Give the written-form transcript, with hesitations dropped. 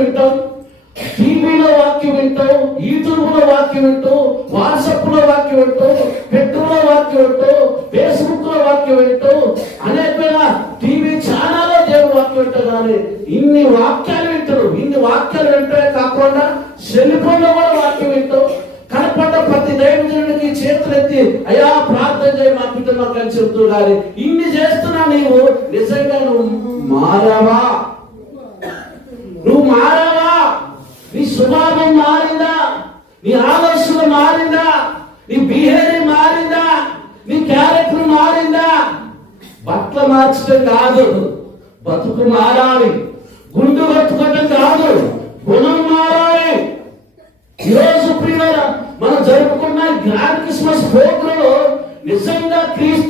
వింటాం, టీవీలో వాక్యం వింటాం, యూట్యూబ్లో వాక్యం వింటాం, వాట్సాప్లో వాక్యం వింటాం, ట్విట్టర్లో వాక్యం వింటాం, ఫేస్బుక్లో వాక్యం వింటాం, అనేకమైన టీవీ ఛానల్లో దేవుడు వాక్యం వింటాం. కానీ ఇన్ని వాక్యాలు వింటారు. ఇన్ని వాక్యాలు వింటే కాకుండా సెల్ఫోన్లో కూడా వాక్యం వింటాం. కనపడ్డ ప్రతి దైవజనుడికి చేతులెత్తి అయ్యా ప్రార్థన చేయి మా కుటుంబానికి అని చెప్తూ. కానీ ఇన్ని చేస్తున్నా నీవు నిజంగా నువ్వు మారావా? నువ్వు మారావా? నీ స్వభావం మారిందా? నీ ఆలోచన మారిందా? నీ బిహేవియర్ మారిందా? నీ క్యారెక్టర్ మారిందా? బట్టలు మార్చడం కాదు, బతుకు మారాలి. గుండు కట్టుకోవటం కాదు, గుణం మారాలి. ఈరోజు ప్రియులారా మనం జరుపుకున్న గ్రాండ్ క్రిస్మస్ ప్రోగ్రాంలో నిజంగా క్రీస్తు